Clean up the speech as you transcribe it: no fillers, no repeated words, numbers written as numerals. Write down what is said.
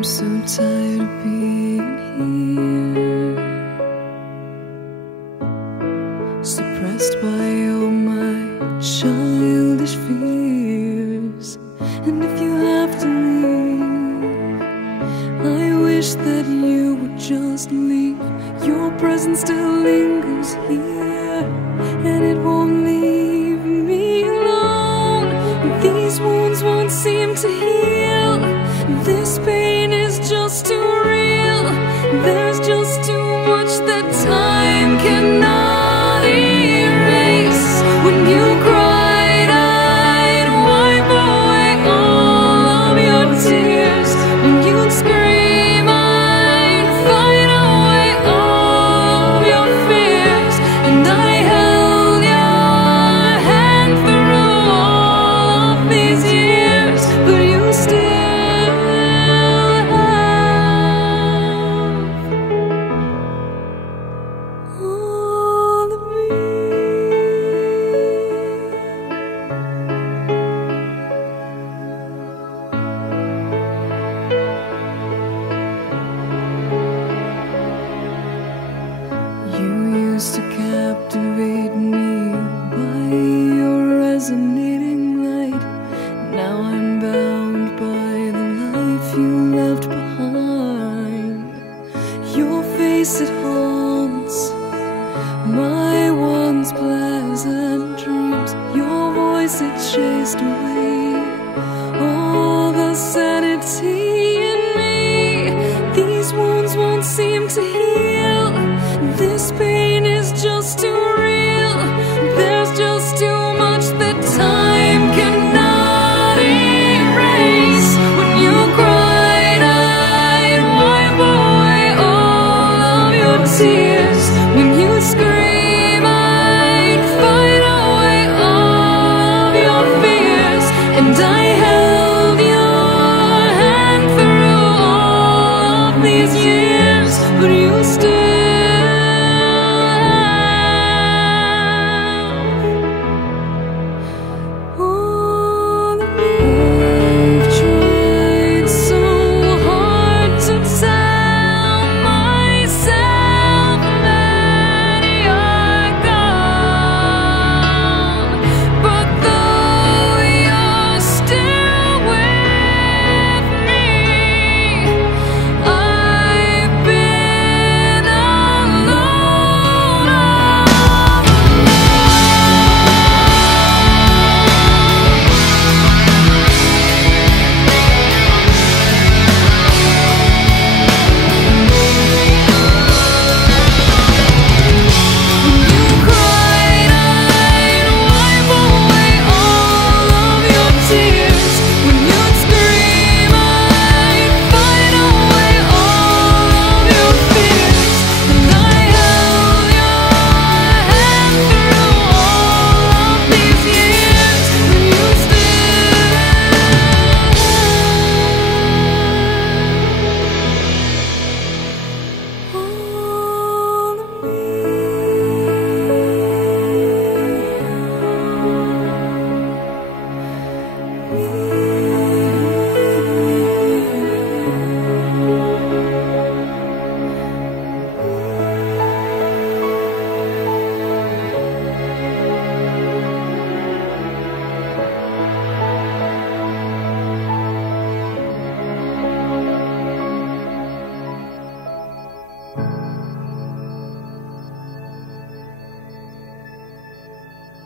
I'm so tired of being here, suppressed by all my childish fears. And if you have to leave, I wish that you would just leave. Your presence still lingers here, and it won't leave me alone. These wounds won't seem to heal. This pain is just too real. There's just too much that time cannot erase. When you cried, I'd wipe away all of your tears. When you'd scream, I'd fight away all of your fears. And I held your hand through all of these years, but you still to captivate me by your resonating light. Now I'm bound by the life you left behind. Your face, it haunts my once pleasant dreams. Your voice, it chased away all the sanity in me. These wounds won't seem to heal. This pain is just too real. There's just too much that time cannot erase. When you cried, I'd wipe away all of your tears. When you scream, I'd fight away all of your fears. And I held your hand through all of these years, but you still